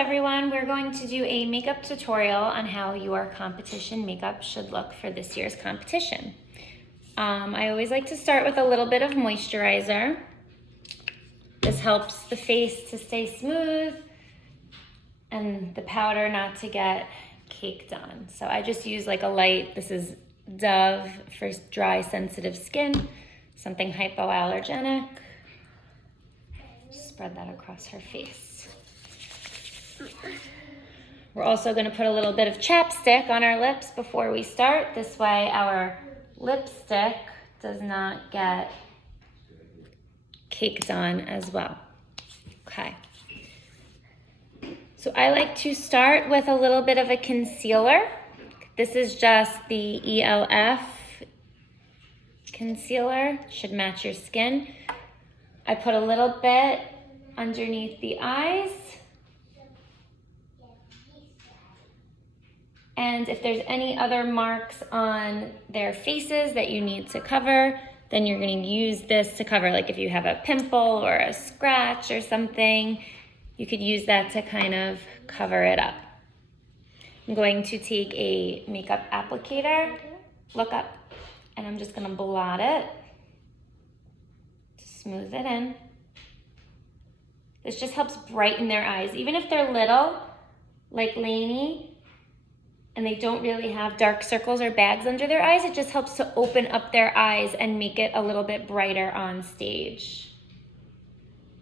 everyone, we're going to do a makeup tutorial on how your competition makeup should look for this year's competition. I always like to start with a little bit of moisturizer. This helps the face to stay smooth and the powder not to get caked on. So I just use like a light, this is Dove for dry sensitive skin, something hypoallergenic. Spread that across her face. We're also going to put a little bit of chapstick on our lips before we start. This way our lipstick does not get caked on as well. Okay. So I like to start with a little bit of a concealer. This is just the ELF concealer. Should match your skin. I put a little bit underneath the eyes. And if there's any other marks on their faces that you need to cover, then you're going to use this to cover. Like if you have a pimple or a scratch or something, you could use that to kind of cover it up. I'm going to take a makeup applicator, look up, and I'm just going to blot it to smooth it in. This just helps brighten their eyes. Even if they're little, like Lainey, and they don't really have dark circles or bags under their eyes, it just helps to open up their eyes and make it a little bit brighter on stage.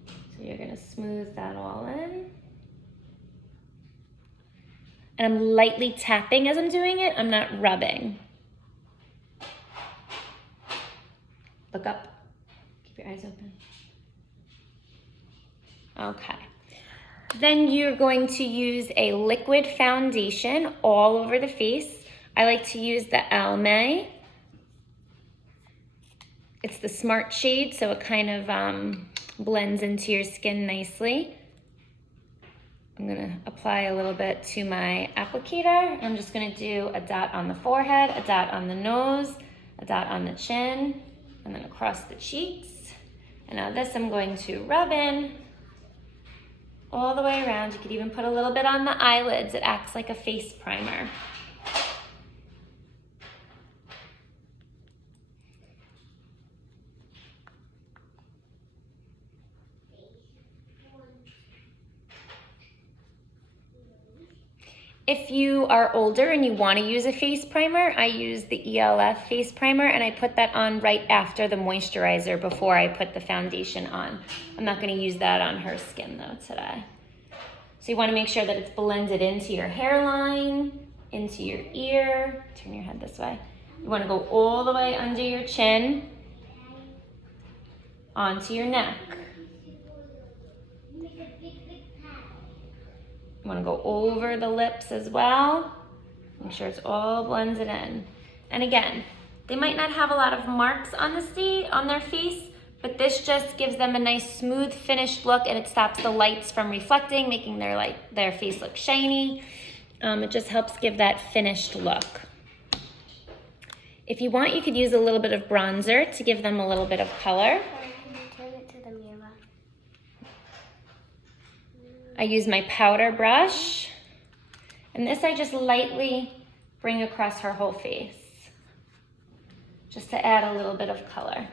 So you're gonna smooth that all in. And I'm lightly tapping as I'm doing it, I'm not rubbing. Look up, keep your eyes open. Okay. Then you're going to use a liquid foundation all over the face. I like to use the Almay. It's the Smart shade, so it kind of blends into your skin nicely. I'm gonna apply a little bit to my applicator. I'm just gonna do a dot on the forehead, a dot on the nose, a dot on the chin, and then across the cheeks. And now this I'm going to rub in all the way around. You could even put a little bit on the eyelids. It acts like a face primer. If you are older and you want to use a face primer, I use the ELF face primer and I put that on right after the moisturizer before I put the foundation on. I'm not going to use that on her skin though today. So you want to make sure that it's blended into your hairline, into your ear. Turn your head this way. You want to go all the way under your chin, onto your neck. You want to go over the lips as well. Make sure it's all blended in. And again, they might not have a lot of marks on their face, but this just gives them a nice smooth finished look and it stops the lights from reflecting, making their face look shiny. It just helps give that finished look. If you want, you could use a little bit of bronzer to give them a little bit of color. I use my powder brush, and this I just lightly bring across her whole face, just to add a little bit of color.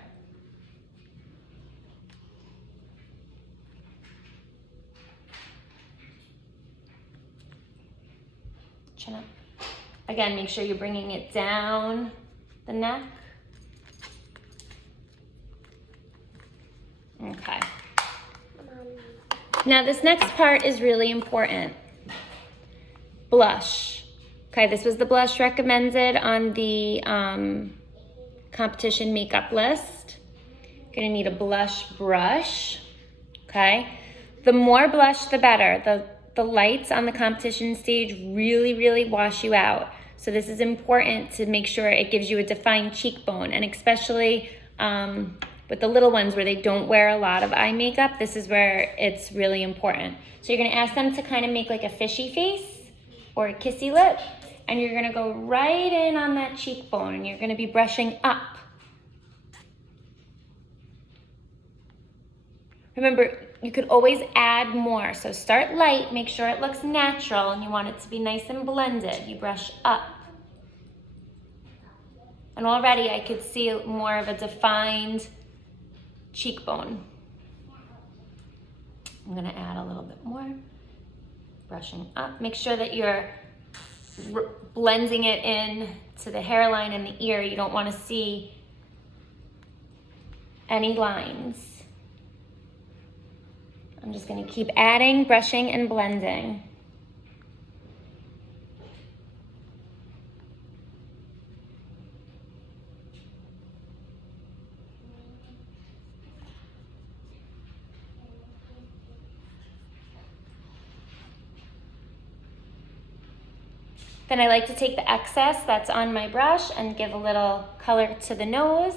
Chin up. Again, make sure you're bringing it down the neck. Okay. Now this next part is really important. Blush. Okay, this was the blush recommended on the competition makeup list. You're gonna need a blush brush, okay? The more blush, the better. The lights on the competition stage really, really wash you out. So this is important to make sure it gives you a defined cheekbone, and especially with the little ones where they don't wear a lot of eye makeup, this is where it's really important. So you're gonna ask them to kind of make like a fishy face or a kissy lip, and you're gonna go right in on that cheekbone and you're gonna be brushing up. Remember, you could always add more. So start light, make sure it looks natural, and you want it to be nice and blended. You brush up. And already I could see more of a defined cheekbone. I'm gonna add a little bit more. Brushing up. Make sure that you're blending it in to the hairline and the ear. You don't want to see any lines. I'm just going to keep adding, brushing, and blending. Then I like to take the excess that's on my brush and give a little color to the nose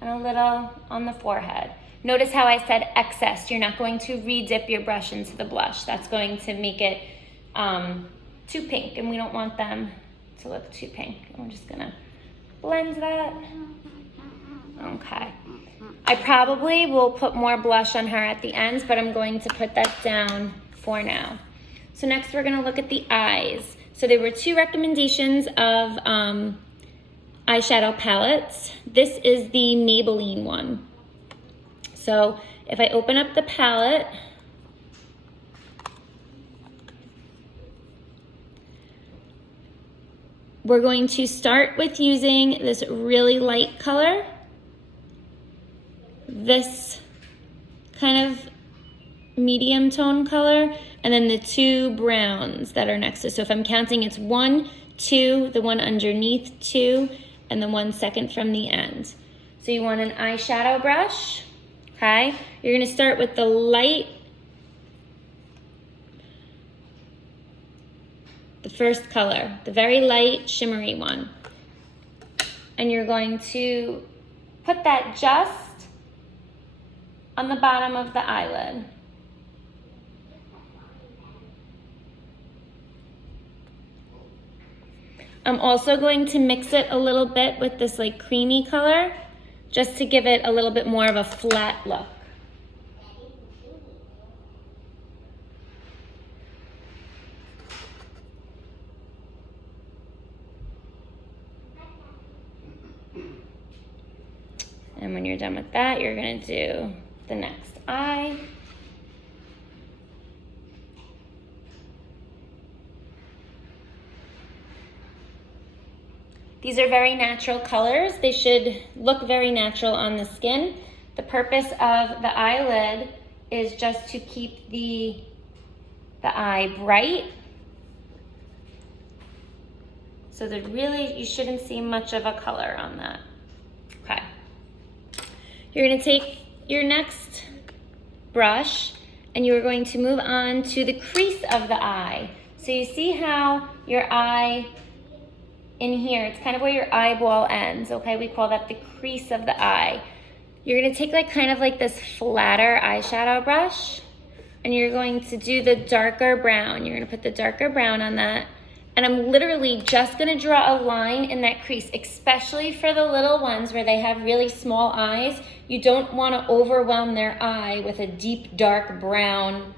and a little on the forehead. Notice how I said excess. You're not going to re-dip your brush into the blush. That's going to make it too pink, and we don't want them to look too pink. I'm just gonna blend that. Okay. I probably will put more blush on her at the end, but I'm going to put that down for now. So next we're gonna look at the eyes. So there were 2 recommendations of eyeshadow palettes. This is the Maybelline one. So if I open up the palette, we're going to start with using this really light color, this kind of medium tone color, and then the 2 browns that are next to it. So if I'm counting, it's 1, 2, the one underneath 2, and the 1 second from the end. So you want an eyeshadow brush, okay? You're gonna start with the light, the first color, the very light shimmery one. And you're going to put that just on the bottom of the eyelid. I'm also going to mix it a little bit with this like creamy color, just to give it a little bit more of a flat look. And when you're done with that, you're gonna do the next eye. These are very natural colors. They should look very natural on the skin. The purpose of the eyelid is just to keep the eye bright. So that really, you shouldn't see much of a color on that. Okay. You're gonna take your next brush and you're going to move on to the crease of the eye. So you see how your eye in here, it's kind of where your eyeball ends, okay? We call that the crease of the eye. You're gonna take like kind of like this flatter eyeshadow brush and you're going to do the darker brown. You're gonna put the darker brown on that. And I'm literally just gonna draw a line in that crease, especially for the little ones where they have really small eyes. You don't wanna overwhelm their eye with a deep, dark brown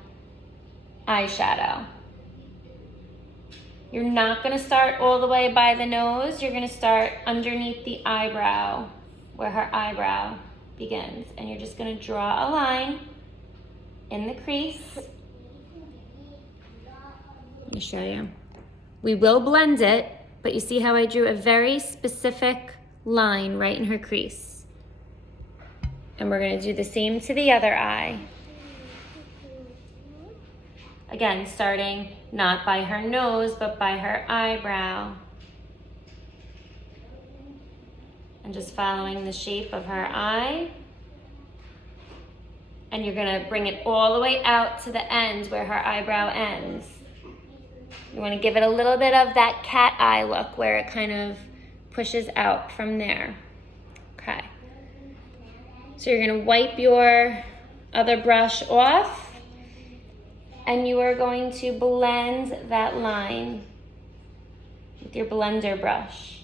eyeshadow. You're not gonna start all the way by the nose. You're gonna start underneath the eyebrow, where her eyebrow begins. And you're just gonna draw a line in the crease. Let me show you. We will blend it, but you see how I drew a very specific line right in her crease. And we're gonna do the same to the other eye. Again, starting not by her nose, but by her eyebrow. And just following the shape of her eye. And you're gonna bring it all the way out to the end where her eyebrow ends. You wanna give it a little bit of that cat eye look where it kind of pushes out from there. Okay. So you're gonna wipe your other brush off. And you are going to blend that line with your blender brush.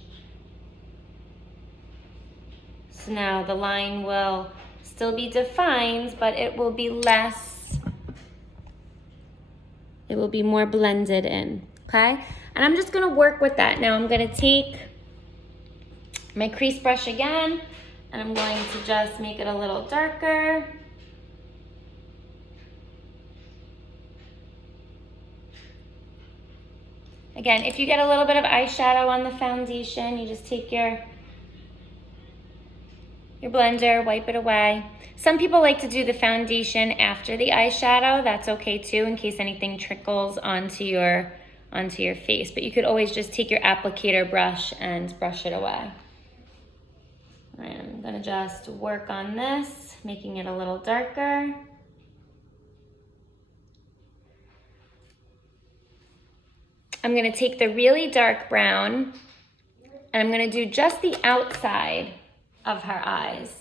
So now the line will still be defined, but it will be less it will be more blended in, okay? And I'm just gonna work with that. Now I'm gonna take my crease brush again, and I'm going to just make it a little darker. Again, if you get a little bit of eyeshadow on the foundation, you just take your blender, wipe it away. Some people like to do the foundation after the eyeshadow. That's okay too, in case anything trickles onto your face. But you could always just take your applicator brush and brush it away. All right, I'm gonna just work on this, making it a little darker. I'm gonna take the really dark brown, and I'm gonna do just the outside of her eyes.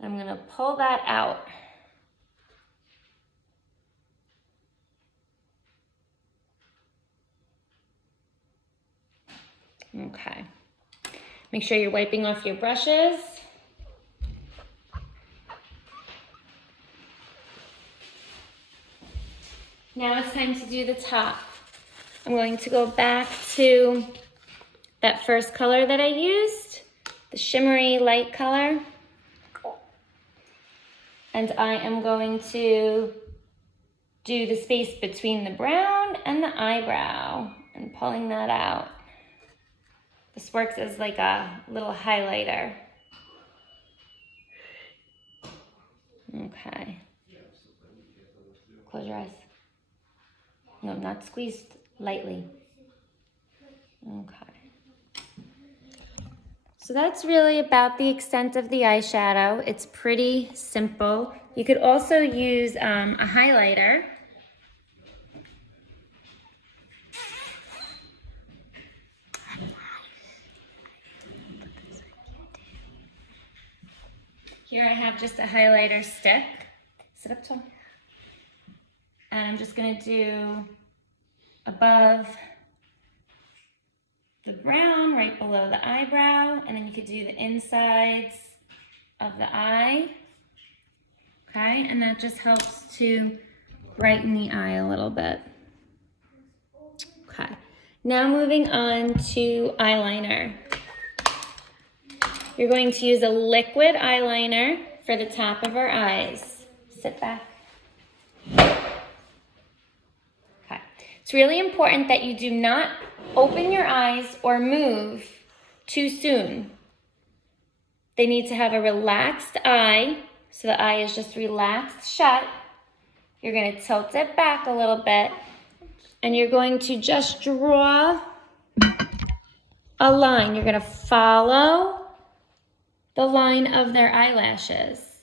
I'm gonna pull that out. Okay. Make sure you're wiping off your brushes. Now it's time to do the top. I'm going to go back to that first color that I used, the shimmery light color. And I am going to do the space between the brown and the eyebrow and pulling that out. This works as like a little highlighter. Okay. Close your eyes. No, not squeezed, lightly. Okay. So that's really about the extent of the eyeshadow. It's pretty simple. You could also use a highlighter. Here I have just a highlighter stick. Sit up tall. And I'm just gonna do above the brown, right below the eyebrow, and then you could do the insides of the eye. Okay, and that just helps to brighten the eye a little bit. Okay, now moving on to eyeliner. You're going to use a liquid eyeliner for the top of our eyes. Sit back. Okay, it's really important that you do not open your eyes or move too soon. They need to have a relaxed eye, so the eye is just relaxed shut. You're going to tilt it back a little bit, and you're going to just draw a line. You're going to follow the line of their eyelashes.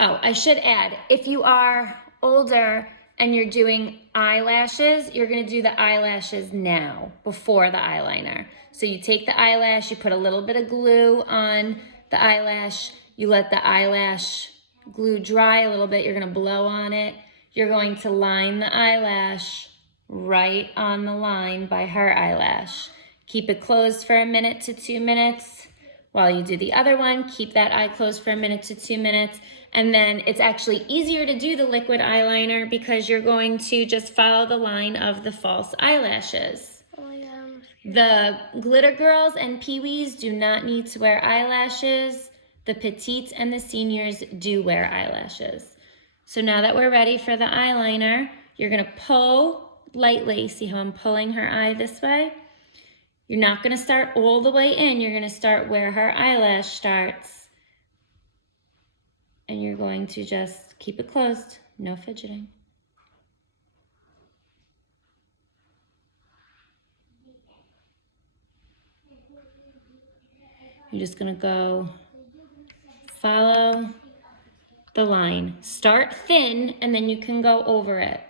Oh, I should add, if you are older and you're doing eyelashes, you're gonna do the eyelashes now, before the eyeliner. So you take the eyelash, you put a little bit of glue on the eyelash, you let the eyelash glue dry a little bit, you're gonna blow on it. You're going to line the eyelash right on the line by her eyelash. Keep it closed for a minute to 2 minutes. While you do the other one, keep that eye closed for a minute to 2 minutes. And then it's actually easier to do the liquid eyeliner because you're going to just follow the line of the false eyelashes. Oh, yeah, the glitter girls and peewees do not need to wear eyelashes. The petites and the seniors do wear eyelashes. So now that we're ready for the eyeliner, you're gonna pull lightly. See how I'm pulling her eye this way? You're not gonna start all the way in. You're gonna start where her eyelash starts. And you're going to just keep it closed, no fidgeting. You're just gonna go follow the line. Start thin, and then you can go over it.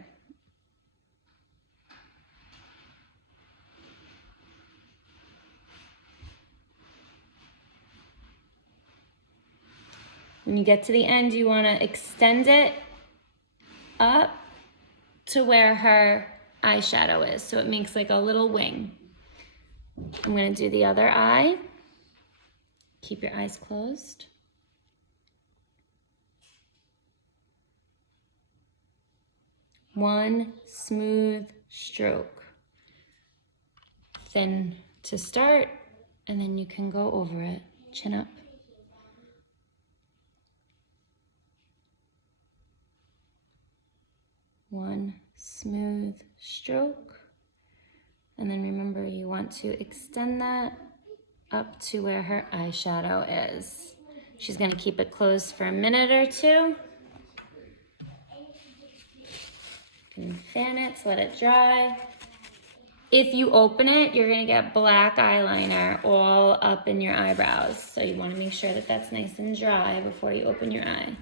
When you get to the end, you want to extend it up to where her eyeshadow is, so it makes like a little wing. I'm going to do the other eye. Keep your eyes closed. One smooth stroke. Thin to start, and then you can go over it. Chin up. One smooth stroke. And then remember, you want to extend that up to where her eyeshadow is. She's gonna keep it closed for a minute or two. You can fan it to let it dry. If you open it, you're gonna get black eyeliner all up in your eyebrows. So you wanna make sure that that's nice and dry before you open your eye.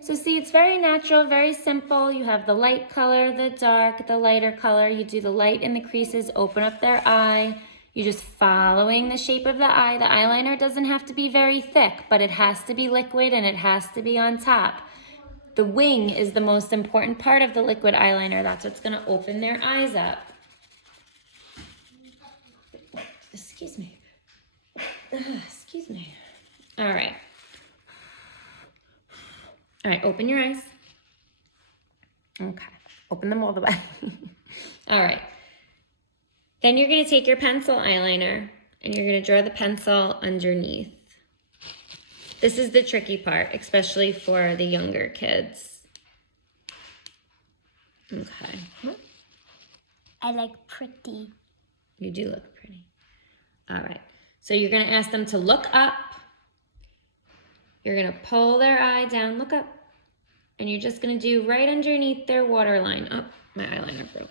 So see, it's very natural, very simple. You have the light color, the dark, the lighter color. You do the light in the creases, open up their eye. You're just following the shape of the eye. The eyeliner doesn't have to be very thick, but it has to be liquid and it has to be on top. The wing is the most important part of the liquid eyeliner. That's what's gonna open their eyes up. Excuse me. Excuse me. All right. All right, open your eyes. Okay, open them all the way. All right. Then you're gonna take your pencil eyeliner and you're gonna draw the pencil underneath. This is the tricky part, especially for the younger kids. Okay. I like pretty. You do look pretty. All right, so you're gonna ask them to look up. You're gonna pull their eye down, look up. And you're just gonna do right underneath their waterline. Oh, my eyeliner broke.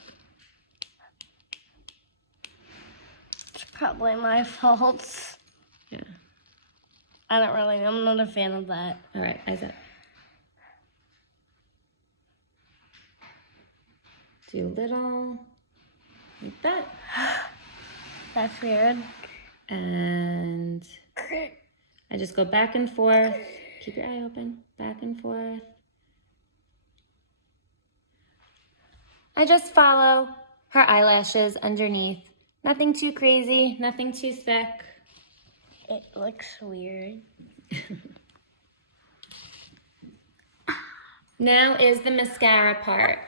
It's probably my fault. Yeah. I'm not a fan of that. All right, eyes up. Do a little, like that. That's weird. And I just go back and forth. Keep your eye open, back and forth. I just follow her eyelashes underneath. Nothing too crazy, nothing too thick. It looks weird. Now is the mascara part.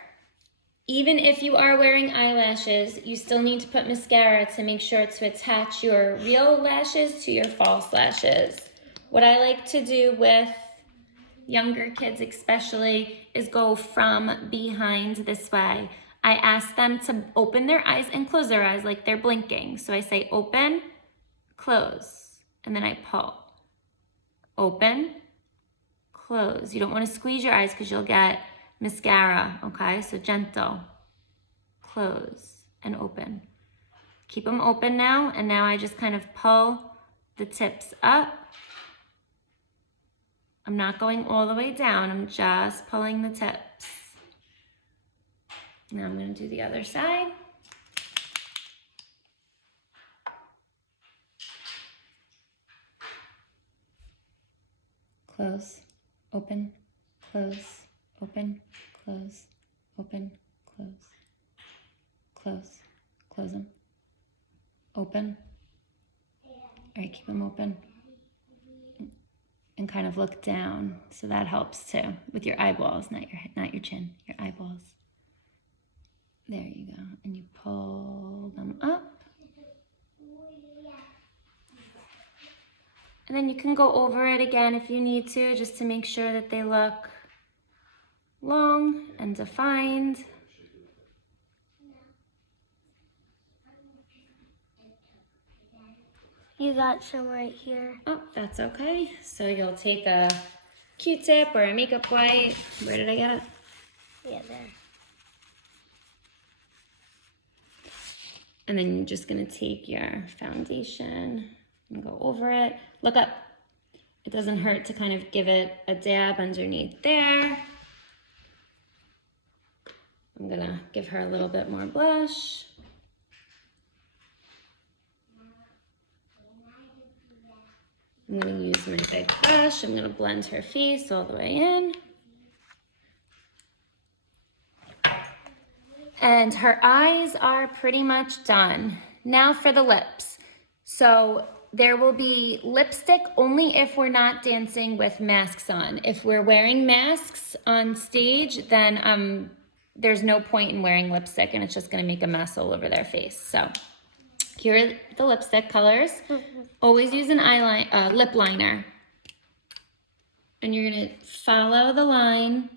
Even if you are wearing eyelashes, you still need to put mascara to make sure to attach your real lashes to your false lashes. What I like to do with younger kids especially is go from behind this way. I ask them to open their eyes and close their eyes like they're blinking. So I say open, close, and then I pull. Open, close. You don't want to squeeze your eyes because you'll get mascara, okay? So gentle, close, and open. Keep them open now, and now I just kind of pull the tips up. I'm not going all the way down, I'm just pulling the tips. Now I'm gonna do the other side. Close, open, close, open, close, open, close, close, close them, open. All right, keep them open. And kind of look down, so that helps too, with your eyeballs, not your chin, your eyeballs. There you go, and you pull them up. And then you can go over it again if you need to, just to make sure that they look long and defined. You got some right here. Oh, that's okay. So you'll take a Q-tip or a makeup wipe. Where did I get it? Yeah, there. And then you're just gonna take your foundation and go over it. Look up. It doesn't hurt to kind of give it a dab underneath there. I'm gonna give her a little bit more blush. I'm gonna use my big brush. I'm gonna blend her face all the way in. And her eyes are pretty much done. Now for the lips. So there will be lipstick only if we're not dancing with masks on. If we're wearing masks on stage, then I'm there's no point in wearing lipstick and it's just gonna make a mess all over their face. So here are the lipstick colors. Always use an lip liner. And you're gonna follow the line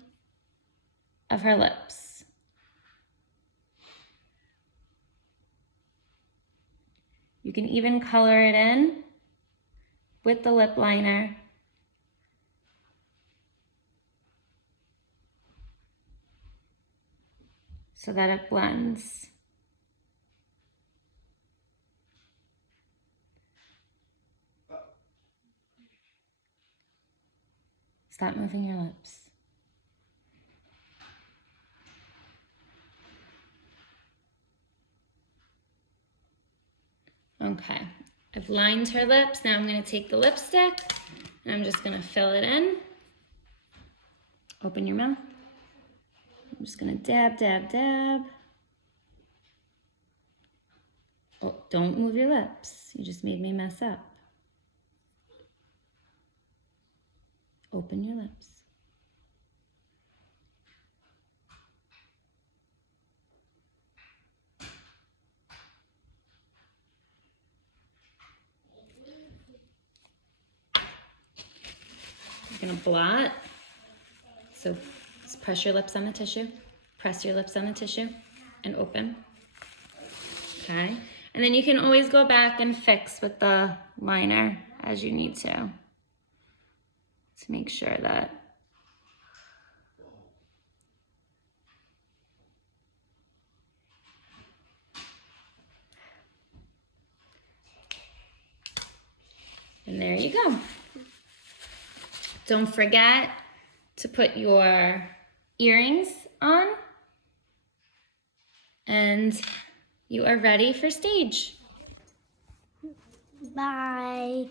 of her lips. You can even color it in with the lip liner. So that it blends. Stop moving your lips. Okay, I've lined her lips. Now I'm gonna take the lipstick and I'm just gonna fill it in. Open your mouth. I'm just gonna dab, dab, dab. Oh, don't move your lips. You just made me mess up. Open your lips. You're gonna blot. So just press your lips on the tissue. Press your lips on the tissue and open. Okay. And then you can always go back and fix with the liner as you need to make sure that and there you go. Don't forget to put your earrings on and you are ready for stage. Bye.